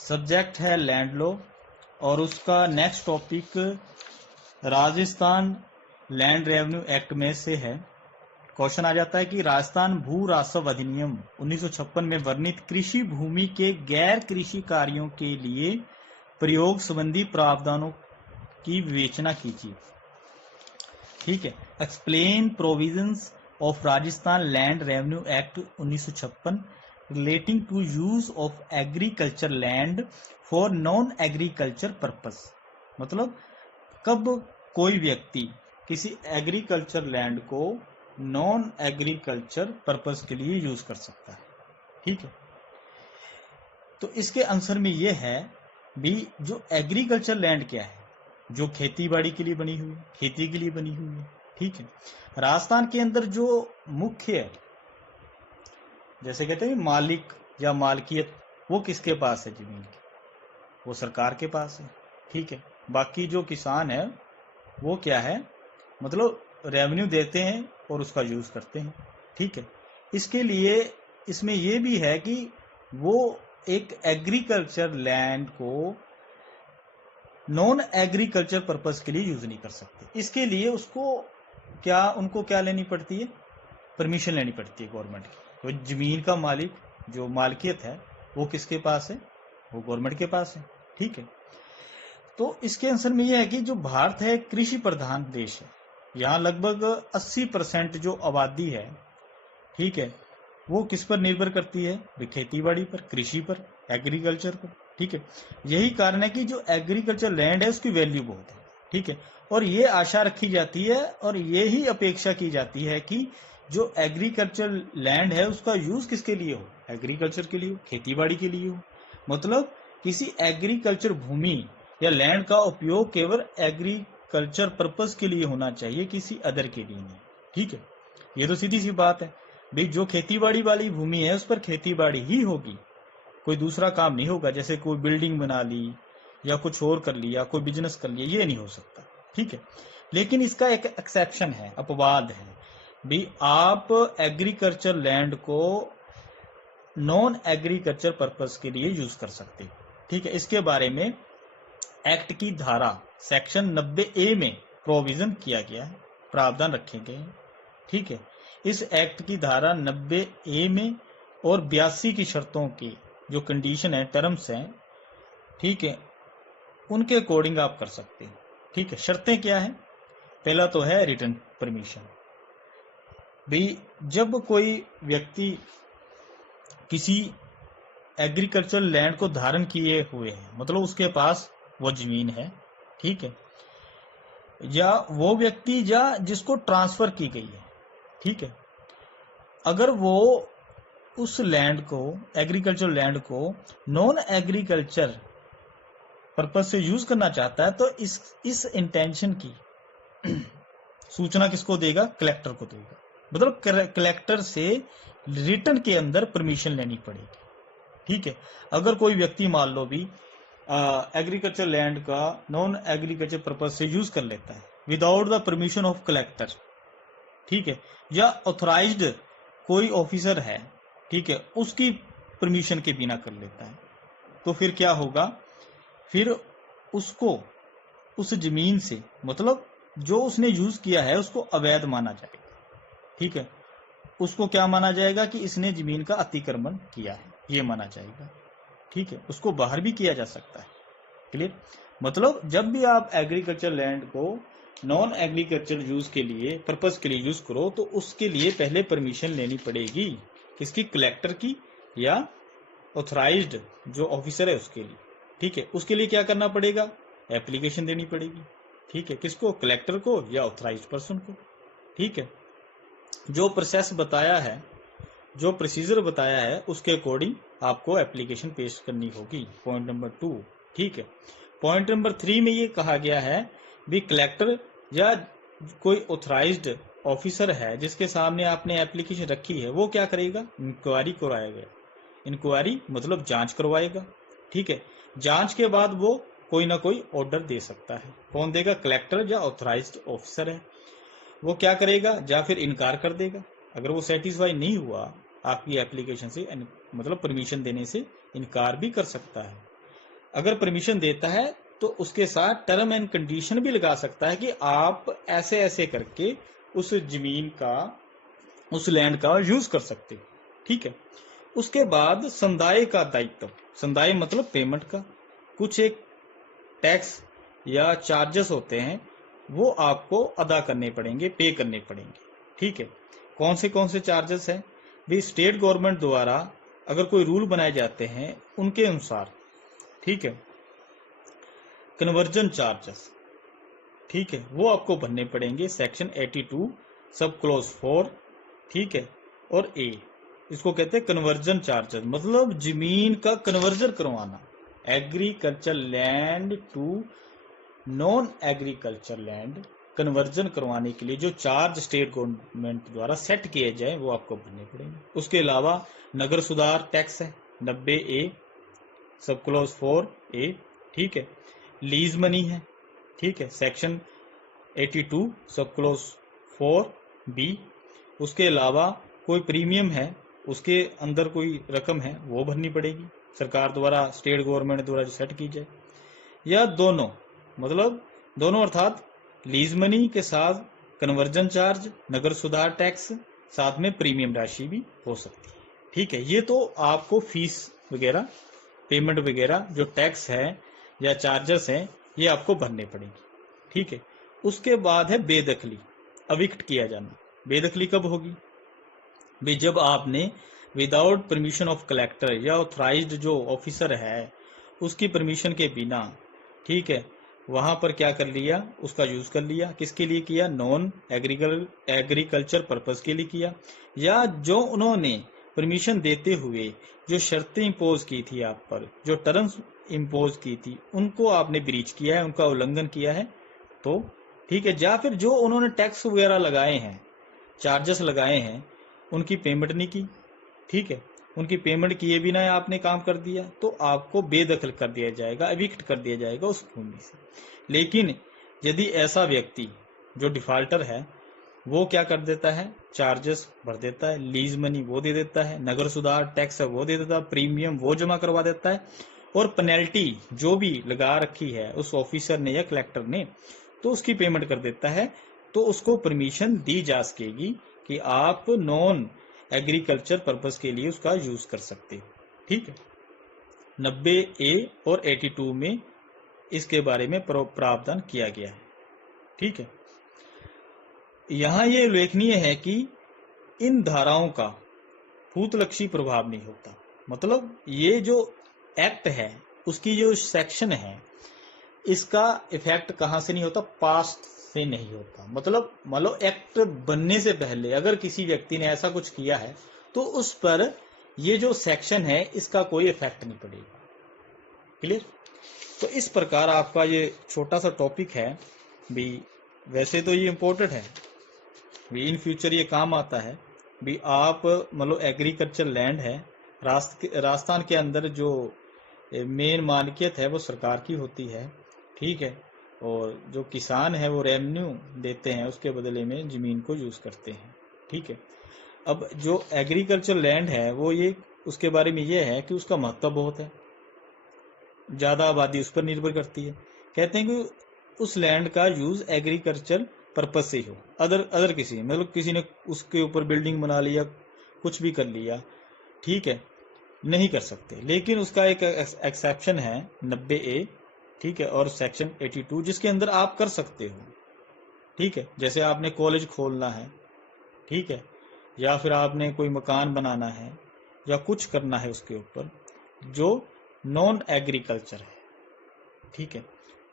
Subject है land law और उसका next topic Rajasthan land revenue act में से है। क्वेश्चन आ जाता है कि राजस्थान भू राजस्व अधिनियम 1956 में वर्णित कृषि भूमि के गैर कृषि कार्यों के लिए प्रयोग संबंधी प्रावधानों की विवेचना कीजिए। ठीक है, explain provisions of Rajasthan land revenue act 1956 relating to use of agriculture land for non agriculture purpose. मतलब कब कोई व्यक्ति किसी एग्रीकल्चर लैंड को नॉन एग्रीकल्चर पर्पस के लिए यूज कर सकता है। ठीक है, तो इसके आंसर में यह है भी जो एग्रीकल्चर लैंड क्या है, जो खेती बाड़ी के लिए बनी हुई है, खेती के लिए बनी हुई है। ठीक है, राजस्थान के अंदर जो मुख्य जैसे कहते हैं मालिक या मालकियत, वो किसके पास है जमीन की? वो सरकार के पास है। ठीक है, बाकी जो किसान है वो क्या है, मतलब रेवेन्यू देते हैं और उसका यूज करते हैं। ठीक है, इसके लिए इसमें यह भी है कि वो एक एग्रीकल्चर लैंड को नॉन एग्रीकल्चर पर्पस के लिए यूज नहीं कर सकते। इसके लिए उनको क्या लेनी पड़ती है? परमिशन लेनी पड़ती है गवर्नमेंट की। तो जमीन का मालिक जो मालकियत है वो किसके पास है? वो गवर्नमेंट के पास है। ठीक है, तो इसके आंसर में यह है कि जो भारत है कृषि प्रधान देश है, यहाँ लगभग 80% जो आबादी है, ठीक है, वो किस पर निर्भर करती है? खेती बाड़ी पर, कृषि पर, एग्रीकल्चर पर। ठीक है, यही कारण है कि जो एग्रीकल्चर लैंड है उसकी वैल्यू बहुत है। ठीक है, और ये आशा रखी जाती है और ये ही अपेक्षा की जाती है कि जो एग्रीकल्चर लैंड है उसका यूज किसके लिए हो? एग्रीकल्चर के लिए हो, खेती बाड़ी के लिए हो। मतलब किसी एग्रीकल्चर भूमि या लैंड का उपयोग केवल एग्रीकल्चर पर्पस के लिए होना चाहिए, किसी अदर के लिए नहीं। ठीक है, ये तो सीधी सी बात है भाई, जो खेतीबाड़ी वाली भूमि है उस पर खेतीबाड़ी ही होगी, कोई दूसरा काम नहीं होगा। जैसे कोई बिल्डिंग बना ली या कुछ और कर लिया, कोई बिजनेस कर लिया, ये नहीं हो सकता। ठीक है, लेकिन इसका एक एक्सेप्शन है, अपवाद है भी, आप एग्रीकल्चर लैंड को नॉन एग्रीकल्चर पर्पस के लिए यूज कर सकते हैं। ठीक है, इसके बारे में एक्ट की धारा सेक्शन 90A में प्रोविजन किया गया है, प्रावधान रखे गए हैं। ठीक है, इस एक्ट की धारा 90A में और 82 की शर्तों की जो कंडीशन है, टर्म्स हैं, ठीक है, उनके अकॉर्डिंग आप कर सकते हैं। ठीक है, शर्तें क्या है? पहला तो है रिटर्न परमिशन। भाई जब कोई व्यक्ति किसी एग्रीकल्चर लैंड को धारण किए हुए है, मतलब उसके पास वो जमीन है, ठीक है, या वो व्यक्ति या जिसको ट्रांसफर की गई है, ठीक है, अगर वो उस लैंड को, एग्रीकल्चर लैंड को नॉन एग्रीकल्चर पर्पस से यूज करना चाहता है, तो इस इंटेंशन की सूचना किसको देगा? कलेक्टर को देगा। मतलब कलेक्टर से रिटर्न के अंदर परमिशन लेनी पड़ेगी। ठीक है, अगर कोई व्यक्ति मान लो भी एग्रीकल्चर लैंड का नॉन एग्रीकल्चर पर्पस से यूज कर लेता है without the permission of collector, ठीक है, या ऑथराइज्ड कोई ऑफिसर है, ठीक है, उसकी परमिशन के बिना कर लेता है, तो फिर क्या होगा? फिर उसको उस जमीन से, मतलब जो उसने यूज किया है उसको अवैध माना जाएगा। ठीक है, उसको क्या माना जाएगा? कि इसने जमीन का अतिक्रमण किया है, ये माना जाएगा। ठीक है, उसको बाहर भी किया जा सकता है। क्लियर? मतलब जब भी आप एग्रीकल्चर लैंड को नॉन एग्रीकल्चर यूज के लिए, पर्पस के लिए यूज करो, तो उसके लिए पहले परमिशन लेनी पड़ेगी। किसकी? कलेक्टर की या ऑथराइज्ड जो ऑफिसर है उसके लिए। ठीक है, उसके लिए क्या करना पड़ेगा? एप्लीकेशन देनी पड़ेगी। ठीक है, किसको? कलेक्टर को या ऑथराइज्ड पर्सन को। ठीक है, जो प्रोसेस बताया है, जो प्रोसीजर बताया है, उसके अकॉर्डिंग आपको एप्लीकेशन पेश करनी होगी। Point number 2। ठीक है, पॉइंट नंबर 3 में ये कहा गया है भी कलेक्टर या कोई ऑथराइज्ड ऑफिसर है जिसके सामने आपने एप्लीकेशन रखी है, वो क्या करेगा? इंक्वायरी कराएगा। इंक्वायरी मतलब जांच करवाएगा। ठीक है, जांच के बाद वो कोई ना कोई ऑर्डर दे सकता है। कौन देगा? कलेक्टर या ऑथराइज्ड ऑफिसर है। वो क्या करेगा? या फिर इनकार कर देगा। अगर वो सेटिस्फाई नहीं हुआ आपकी एप्लीकेशन से, मतलब परमिशन देने से इनकार भी कर सकता है। अगर परमिशन देता है तो उसके साथ टर्म एंड कंडीशन भी लगा सकता है कि आप ऐसे ऐसे करके उस जमीन का, उस लैंड का यूज कर सकते हो। ठीक है। उसके बाद संदाय का दायित्व, संदाय मतलब पेमेंट का, कुछ एक टैक्स या चार्जेस होते हैं वो आपको अदा करने पड़ेंगे, पे करने पड़ेंगे। ठीक है। कौन से चार्जेस हैं भी? स्टेट गवर्नमेंट द्वारा अगर कोई रूल बनाए जाते हैं उनके अनुसार, ठीक है, कन्वर्जन चार्जेस, ठीक है, वो आपको भरने पड़ेंगे। सेक्शन 82 सब क्लोज 4, ठीक है, और ए, इसको कहते हैं कन्वर्जन चार्जेस, मतलब जमीन का कन्वर्जन करवाना, agriculture land to non agriculture land conversion करवाने के लिए जो चार्ज स्टेट गवर्नमेंट द्वारा सेट किए जाए वो आपको भरने पड़ेंगे। उसके अलावा नगर सुधार टैक्स है 90A सब क्लोज 4A, ठीक है, लीज मनी है, ठीक है, सेक्शन 82 सब क्लोज 4B। उसके अलावा कोई प्रीमियम है, उसके अंदर कोई रकम है वो भरनी पड़ेगी सरकार द्वारा, स्टेट गवर्नमेंट द्वारा जो सेट की जाए, या दोनों, मतलब दोनों अर्थात लीज मनी के साथ कन्वर्जन चार्ज, नगर सुधार टैक्स, साथ में प्रीमियम राशि भी हो सकती है। ठीक है। ये तो आपको फीस वगैरह, पेमेंट वगैरह जो टैक्स है या चार्जेस हैं ये आपको भरने पड़ेंगे। ठीक है। उसके बाद है बेदखली, अविक्ट किया जाना। बेदखली कब होगी? भी जब आपने विदाउट परमिशन ऑफ कलेक्टर या ऑथराइज्ड जो ऑफिसर है उसकी परमिशन के बिना, ठीक है, वहां पर क्या कर लिया, उसका यूज कर लिया। किसके लिए किया? नॉन एग्रीकल्चर पर्पस के लिए किया, या जो उन्होंने परमिशन देते हुए जो शर्तें इम्पोज की थी आप पर, जो टर्म्स इम्पोज की थी, उनको आपने ब्रीच किया है, उनका उल्लंघन किया है, तो ठीक है। या फिर जो उन्होंने टैक्स वगैरह लगाए हैं, चार्जेस लगाए हैं, उनकी पेमेंट नहीं की, ठीक है, उनकी पेमेंट किए बिना आपने काम कर दिया, तो आपको बेदखल कर दिया जाएगा, एविक्ट कर दिया जाएगा उस भूमि से। लेकिन यदि ऐसा व्यक्ति जो डिफॉल्टर है वो क्या कर देता है, चार्जेस भर देता है, लीज मनी वो दे देता है, नगर सुधार टैक्स है वो दे देता है, प्रीमियम वो जमा करवा देता है, और पेनल्टी जो भी लगा रखी है उस ऑफिसर ने या कलेक्टर ने, तो उसकी पेमेंट कर देता है, तो उसको परमिशन दी जा सकेगी कि आप नॉन एग्रीकल्चर पर्पस के लिए उसका यूज कर सकते हो। ठीक है। 90A और 82 में इसके बारे में प्रावधान किया गया है। ठीक है। यहां यह उल्लेखनीय है कि इन धाराओं का भूतलक्षी प्रभाव नहीं होता, मतलब ये जो एक्ट है उसकी जो सेक्शन है इसका इफेक्ट कहां से नहीं होता, पास्ट से नहीं होता। मतलब मान लो एक्ट बनने से पहले अगर किसी व्यक्ति ने ऐसा कुछ किया है तो उस पर ये जो सेक्शन है इसका कोई इफेक्ट नहीं पड़ेगा। क्लियर? तो इस प्रकार आपका ये छोटा सा टॉपिक है भी, वैसे तो ये इम्पोर्टेंट है भी, इन फ्यूचर ये काम आता है भी। आप मतलब एग्रीकल्चर लैंड है, राजस्थान के अंदर जो मेन मालिकियत है वो सरकार की होती है, ठीक है, और जो किसान है वो रेवेन्यू देते हैं, उसके बदले में जमीन को यूज करते हैं। ठीक है। अब जो एग्रीकल्चर लैंड है वो ये, उसके बारे में ये है कि उसका महत्व बहुत है, ज्यादा आबादी उस पर निर्भर करती है। कहते हैं कि उस लैंड का यूज एग्रीकल्चर पर्पज से ही हो, अदर किसी, मतलब किसी ने उसके ऊपर बिल्डिंग बना लिया, कुछ भी कर लिया, ठीक है, नहीं कर सकते। लेकिन उसका एक एक्सेप्शन है 90A, ठीक है, और सेक्शन 82 जिसके अंदर आप कर सकते हो। ठीक है। जैसे आपने कॉलेज खोलना है, ठीक है, या फिर आपने कोई मकान बनाना है या कुछ करना है उसके ऊपर जो नॉन एग्रीकल्चर है, ठीक है,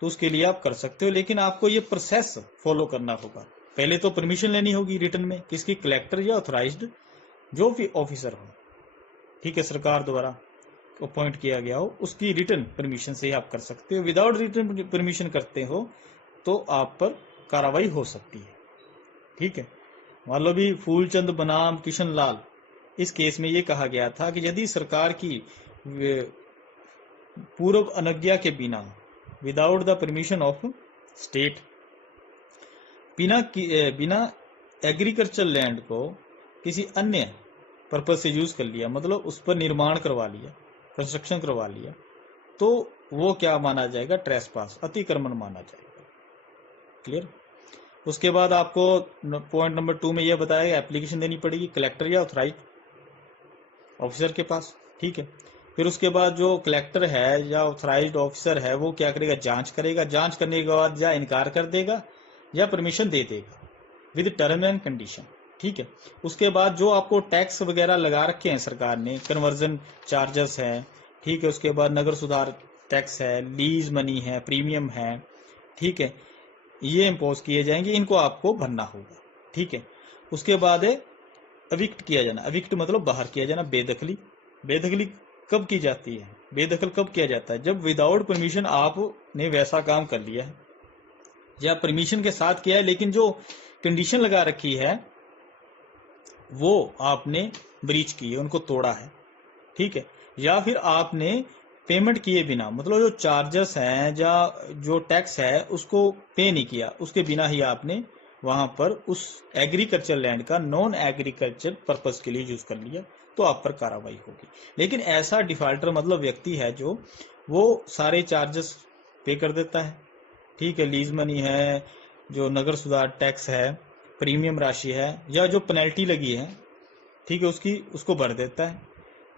तो उसके लिए आप कर सकते हो। लेकिन आपको ये प्रोसेस फॉलो करना होगा। पहले तो परमिशन लेनी होगी रिटन में, किसकी? कलेक्टर या ऑथराइज्ड जो भी ऑफिसर हो, ठीक है, सरकार द्वारा अपॉइंट किया गया हो, उसकी रिटन परमिशन से ही आप कर सकते हो। विदाउट रिटन परमिशन करते हो तो आप पर कार्रवाई हो सकती है। ठीक है। मान लो भी फूलचंद बनाम किशन लाल, इस केस में ये कहा गया था कि यदि सरकार की पूर्व अनुज्ञा के बिना, without the permission of state, बिना एग्रीकल्चर लैंड को किसी अन्य पर्पज से यूज कर लिया, मतलब उस पर निर्माण करवा लिया, कंस्ट्रक्शन करवा लिया, तो वो क्या माना जाएगा, ट्रेसपास, अतिक्रमण माना जाएगा। क्लियर। उसके बाद आपको पॉइंट नंबर 2 में यह बताया एप्लीकेशन देनी पड़ेगी कलेक्टर या ऑथराइज ऑफिसर के पास। ठीक है। फिर उसके बाद जो कलेक्टर है या ऑथराइज्ड ऑफिसर है वो क्या करेगा, जांच करेगा। जांच करने के बाद या इनकार कर देगा या परमिशन दे देगा विद टर्म एंड कंडीशन। ठीक है। उसके बाद जो आपको टैक्स वगैरह लगा रखे हैं सरकार ने, कन्वर्जन चार्जेस है, ठीक है, उसके बाद नगर सुधार टैक्स है, लीज मनी है, प्रीमियम है, ठीक है, ये इम्पोज किए जाएंगे, इनको आपको भरना होगा। ठीक है। उसके बाद है अविक्ट किया जाना। अविक्ट मतलब बाहर किया जाना, बेदखली। बेदखली कब की जाती है, बेदखल कब किया जाता है, जब विदाउट परमिशन आपने वैसा काम कर लिया है या परमिशन के साथ किया है लेकिन जो कंडीशन लगा रखी है वो आपने ब्रीच की है, उनको तोड़ा है। ठीक है। या फिर आपने पेमेंट किए बिना, मतलब जो चार्जेस हैं या जो टैक्स है उसको पे नहीं किया, उसके बिना ही आपने वहां पर उस एग्रीकल्चर लैंड का नॉन एग्रीकल्चर पर्पस के लिए यूज कर लिया, तो आप पर कार्रवाई होगी। लेकिन ऐसा डिफॉल्टर मतलब व्यक्ति है जो वो सारे चार्जेस पे कर देता है। ठीक है। लीज मनी है, जो नगर सुधार टैक्स है, प्रीमियम राशि है, या जो पेनल्टी लगी है, ठीक है, उसको भर देता है,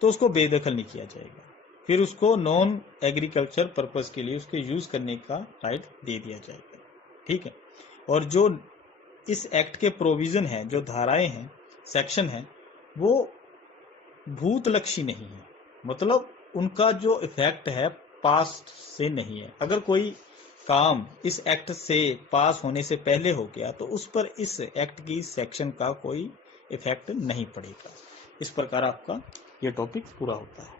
तो उसको बेदखल नहीं किया जाएगा। फिर उसको नॉन एग्रीकल्चर पर्पस के लिए उसके यूज करने का राइट दे दिया जाएगा। ठीक है। और जो इस एक्ट के प्रोविजन है, जो धाराएं हैं, सेक्शन है, वो भूतलक्षी नहीं है, मतलब उनका जो इफेक्ट है पास्ट से नहीं है। अगर कोई काम इस एक्ट से पास होने से पहले हो गया तो उस पर इस एक्ट की सेक्शन का कोई इफेक्ट नहीं पड़ेगा। इस प्रकार आपका ये टॉपिक पूरा होता है।